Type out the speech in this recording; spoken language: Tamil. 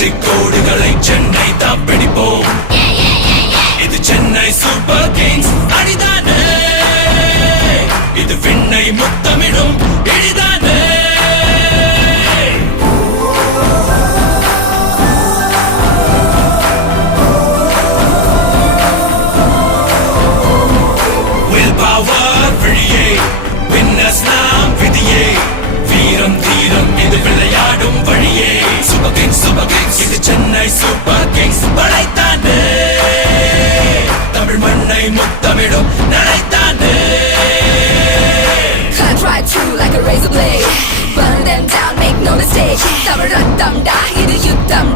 வெற்றி கோடுகளை சென்னை தான் பிடிப்போம். இது சென்னை சூப்பர் கிங்ஸ் அடிதானே, இது விண்ணை முத்தமிடும் இடிதானே. Will power விழியே, வின்னர்ஸ் நாம் விதியே, வீரம் தீரம் இது விளையாடும் வழியே. சூப்பர் கிங்ஸ் இது சென்னை சூப்பர் கிங்ஸ் படைத்தானே, தமிழ் மண்ணை முத்தமிடும் நடைத்தானே. Cut right through like a razor blade, burn them down, make no mistake. Tamil ரத்தம் டா, இது யுத்தம்.